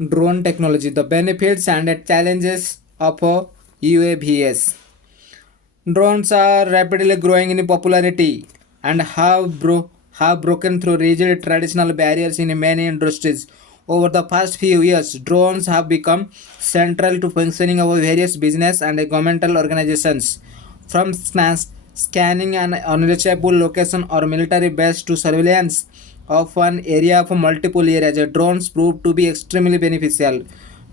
Drone technology, the benefits and the challenges of UAVs. Drones are rapidly growing in popularity and have broken through rigid traditional barriers in many industries. Over the past few years, drones have become central to functioning of various business and governmental organizations. From scanning an unreachable location or military base to surveillance of an area for multiple areas, drones prove to be extremely beneficial.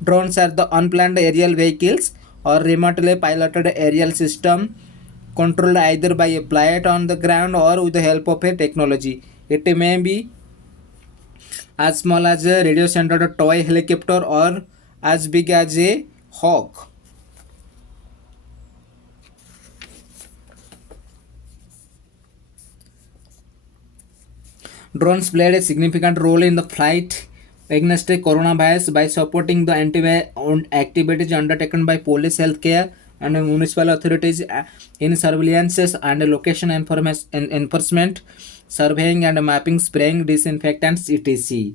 Drones are the unplanned aerial vehicles or remotely piloted aerial system controlled either by a pilot on the ground or with the help of a technology. It may be as small as a radio centered toy helicopter or as big as a hawk. Drones played a significant role in the fight against the coronavirus by supporting the anti activities undertaken by police, healthcare, and municipal authorities in surveillances and location enforcement, surveying and mapping, spraying disinfectants, etc.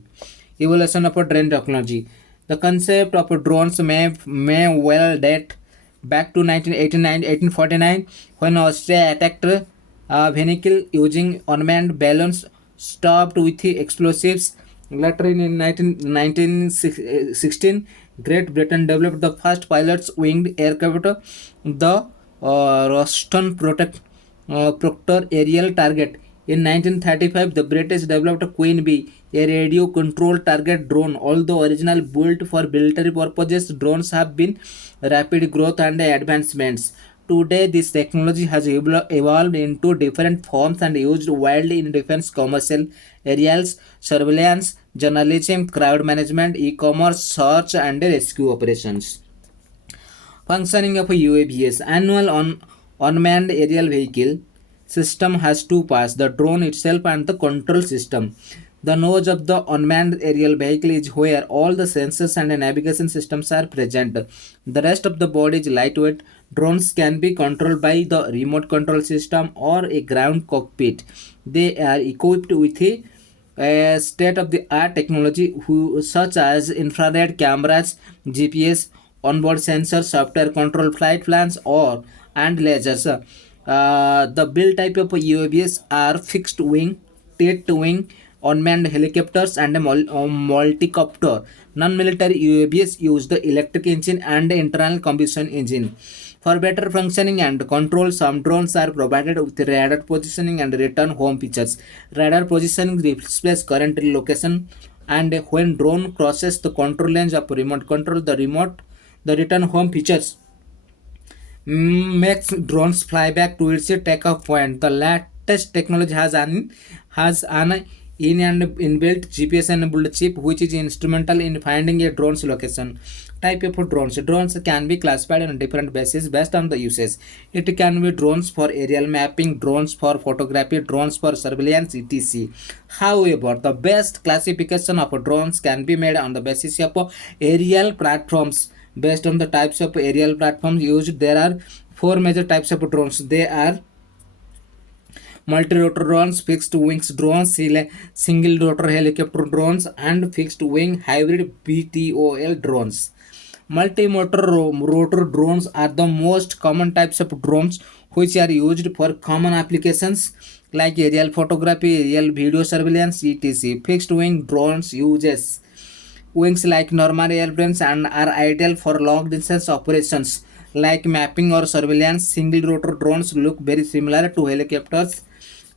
Evolution of a drone technology. The concept of drones may well date back to 1989 1849 when Austria attacked a vehicle using unmanned balloons stopped with explosives. Later in 1916, Great Britain developed the first pilots winged aircraft, the Roston Proctor aerial target. In 1935, the British developed Queen Bee, a radio controlled target drone. Although originally built for military purposes, drones have been rapid growth and advancements. Today, this technology has evolved into different forms and used widely in defense, commercial areas, surveillance, journalism, crowd management, e-commerce, search and rescue operations. Functioning of a UAVs, unmanned aerial vehicle system has two parts, the drone itself and the control system. The nose of the unmanned aerial vehicle is where all the sensors and navigation systems are present. The rest of the body is lightweight. Drones can be controlled by the remote control system or a ground cockpit. They are equipped with a state of the art technology such as infrared cameras, GPS, onboard sensors, software control flight plans, or and lasers. The build type of UAVs are fixed wing, tilt wing, unmanned helicopters, and a multicopter. Non-military UAVs use the electric engine and internal combustion engine. For better functioning and control, some drones are provided with radar positioning and return home features. Radar positioning displays current location, and when drone crosses the control range of remote control, the return home features makes drones fly back to its takeoff point. The latest technology has an in and inbuilt GPS enabled chip which is instrumental in finding a drone's location. Type of drones. Drones can be classified on different bases based on the uses. It can be drones for aerial mapping, drones for photography, drones for surveillance, etc. However, the best classification of drones can be made on the basis of aerial platforms. Based on the types of aerial platforms used, there are four major types of drones. They are multi-rotor drones, fixed wings drones, single rotor helicopter drones, and fixed wing hybrid BTOL drones. Multi-motor rotor drones are the most common types of drones which are used for common applications like aerial photography, aerial video surveillance, etc. Fixed wing drones uses wings like normal airplanes and are ideal for long distance operations like mapping or surveillance. Single rotor drones look very similar to helicopters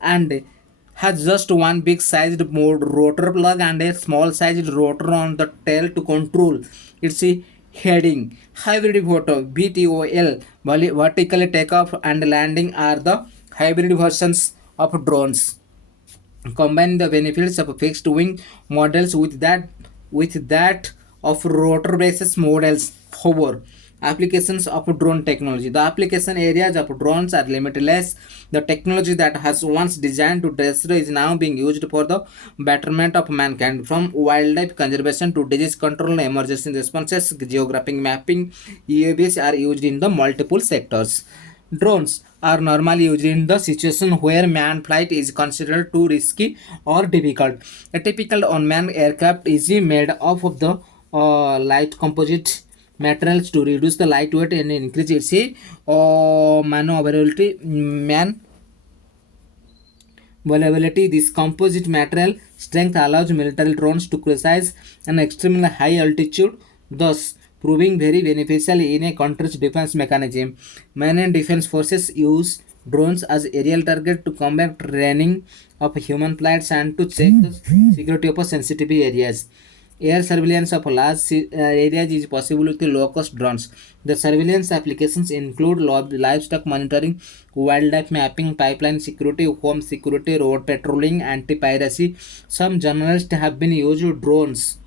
and has just one big sized rotor plug and a small sized rotor on the tail to control its heading. Hybrid photo BTOL vertical takeoff and landing are the hybrid versions of drones. Combine the benefits of fixed wing models with that of rotor basis models. However, applications of drone technology, the application areas of drones are limitless. The technology that has once designed to destroy is now being used for the betterment of mankind. From wildlife conservation to disease control, emergency responses, geographic mapping, UAVs are used in the multiple sectors. Drones are normally used in the situation where manned flight is considered too risky or difficult. A typical unmanned aircraft is made up of the light composite materials to reduce the lightweight and increase its maneuverability. Vulnerability. This composite material strength allows military drones to cruise an extremely high altitude, thus proving very beneficial in a country's defense mechanism. Many defense forces use drones as aerial target to combat training of human flights and to check the security of sensitive areas. Air surveillance of large areas is possible with low-cost drones. The surveillance applications include livestock monitoring, wildlife mapping, pipeline security, home security, road patrolling, anti-piracy. Some journalists have been used drones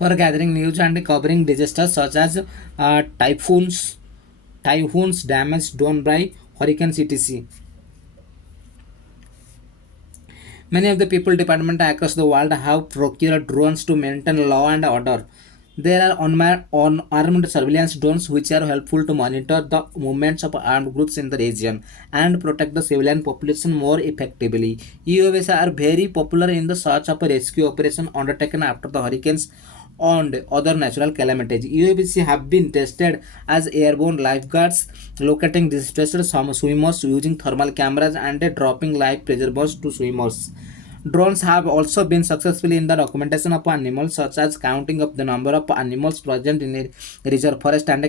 for gathering news and covering disasters such as typhoons damage done by hurricanes etc. Many of the people departments across the world have procured drones to maintain law and order. There are unarmed surveillance drones which are helpful to monitor the movements of armed groups in the region and protect the civilian population more effectively. UAVs are very popular in the search of a rescue operation undertaken after the hurricanes and other natural calamities. UAVs have been tested as airborne lifeguards, locating distressed swimmers using thermal cameras and dropping life preservers to swimmers. Drones have also been successful in the documentation of animals, such as counting of the number of animals present in a reserve forest and a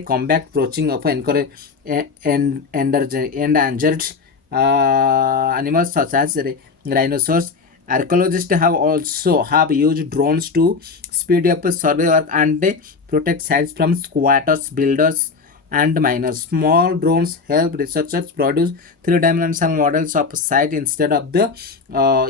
combat poaching of endangered animals such as rhinoceros. Archaeologists have used drones to speed up survey work and protect sites from squatters, builders, and miners. Small drones help researchers produce three-dimensional models of site instead of the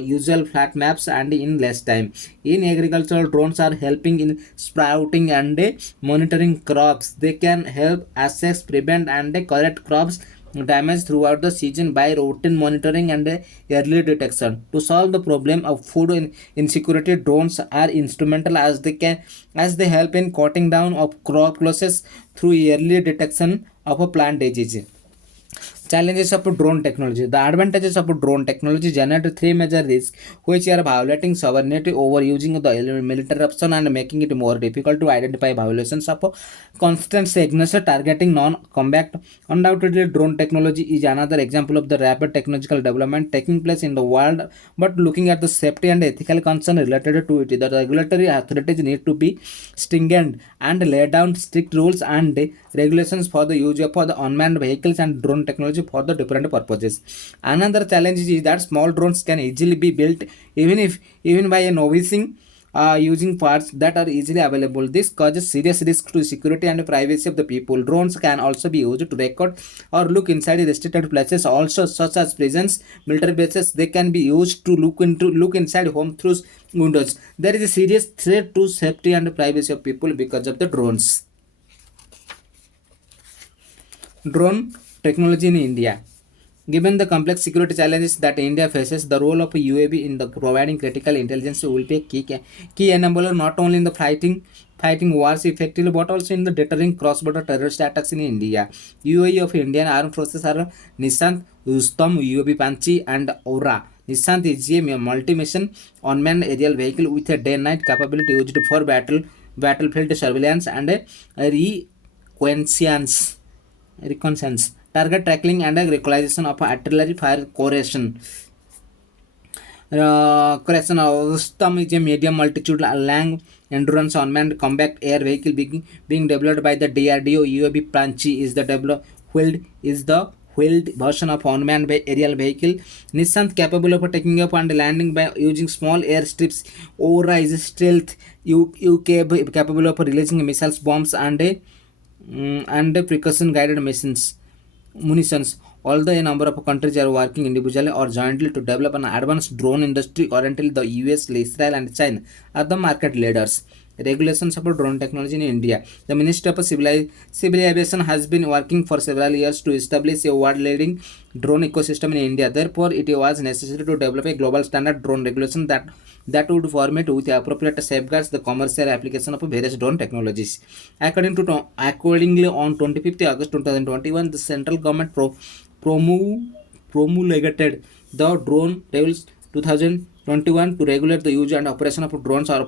usual flat maps and in less time. In agricultural, drones are helping in sprouting and monitoring crops. They can help assess, prevent, and correct crops damage throughout the season by routine monitoring and early detection. To solve the problem of food insecurity, drones are instrumental as they help in cutting down of crop losses through early detection of a plant disease. Challenges of drone technology. The advantages of drone technology generate three major risks, which are violating sovereignty, overusing the military option, and making it more difficult to identify violations of constant signature targeting non-combat. Undoubtedly, drone technology is another example of the rapid technological development taking place in the world, but looking at the safety and ethical concern related to it, the regulatory authorities need to be stringent and lay down strict rules and regulations for the use of the unmanned vehicles and drone technology for the different purposes. Another challenge is that small drones can easily be built even by a novice using parts that are easily available. This causes serious risk to security and privacy of the people. Drones can also be used to record or look inside restricted places, also such as prisons, military bases. They can be used to look inside home through windows. There is a serious threat to safety and privacy of people because of the drones. Drone technology in India. Given the complex security challenges that India faces, the role of UAV in the providing critical intelligence will be a key enabler not only in the fighting wars effectively but also in the deterring cross-border terrorist attacks in India. UAV of Indian Armed Forces are Nishant, Rustom, UAV Panchi, and Aura. Nishant is a multi-mission unmanned aerial vehicle with a day-night capability used for battlefield surveillance and reconnaissance reconnaissance, target tracking, and localization of artillery fire correction. Correction of Rustam is a medium altitude long endurance unmanned combat air vehicle being developed by the DRDO. UAV Panchi is the wheeled version of unmanned aerial vehicle. Nishant capable of taking up and landing by using small airstrips. Aura is a stealth UK capable of releasing missiles, bombs, and precaution guided munitions. Although a number of countries are working individually or jointly to develop an advanced drone industry, currently the US, Israel, and China are the market leaders. Regulations about drone technology in India. The Ministry of Civil Aviation has been working for several years to establish a world-leading drone ecosystem in India. Therefore, it was necessary to develop a global standard drone regulation that would permit with appropriate safeguards the commercial application of various drone technologies. Accordingly, on 25th August 2021, the central government promulgated the Drone Rules 2000 21 to regulate the use and operation of drones or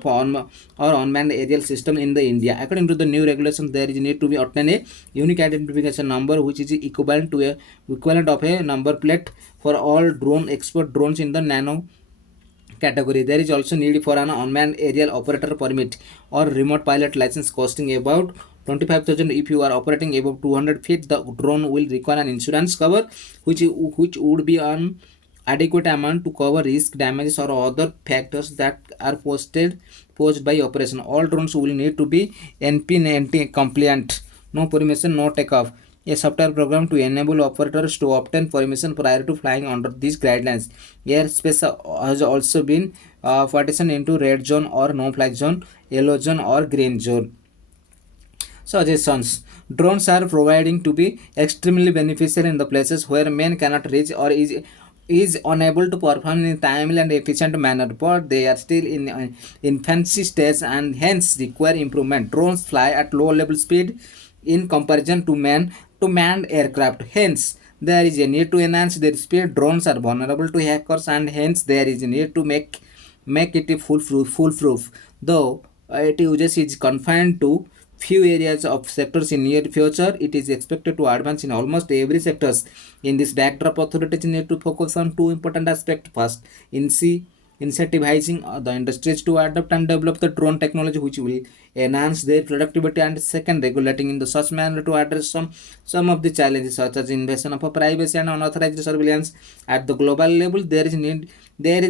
unmanned aerial system in the India. According to the new regulation, there is need to be obtain a unique identification number which is equivalent of a number plate for all drone export drones in the nano category. There is also need for an unmanned aerial operator permit or remote pilot license costing about 25,000. If you are operating above 200 feet, the drone will require an insurance cover which would be an adequate amount to cover risk, damages or other factors that are posed by operation. All drones will need to be NP90 compliant. No permission, no takeoff. A software program to enable operators to obtain permission prior to flying under these guidelines. Airspace has also been partitioned into red zone or no fly zone, yellow zone or green zone. Suggestions: drones are providing to be extremely beneficial in the places where man cannot reach or is unable to perform in a timely and efficient manner, but they are still in infancy stage and hence require improvement. Drones fly at low level speed in comparison to manned aircraft. Hence, there is a need to enhance their speed. Drones are vulnerable to hackers, and hence there is a need to make it a foolproof. Though it uses is confined to few areas of sectors in near future, it is expected to advance in almost every sectors. In this backdrop, authorities need to focus on two important aspects. First, in incentivizing the industries to adopt and develop the drone technology which will enhance their productivity, and second, regulating in the such manner to address some of the challenges such as invasion of privacy and unauthorized surveillance. At the global level, there is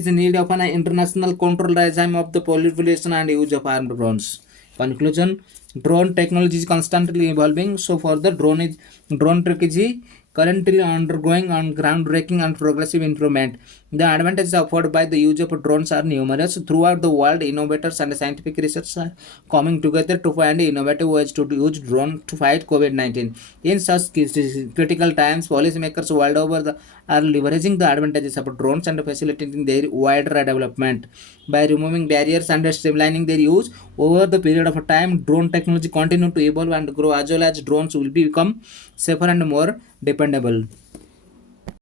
a need of an international control regime of the proliferation and use of armed drones. Conclusion: drone technology is constantly evolving, so for the drone technology currently undergoing on groundbreaking and progressive improvement. The advantages offered by the use of drones are numerous. Throughout the world, innovators and scientific researchers are coming together to find innovative ways to use drones to fight COVID-19. In such critical times, policymakers world over are leveraging the advantages of drones and facilitating their wider development. By removing barriers and streamlining their use over the period of time, drone technology continue to evolve and grow as well as drones will become safer and more dependable.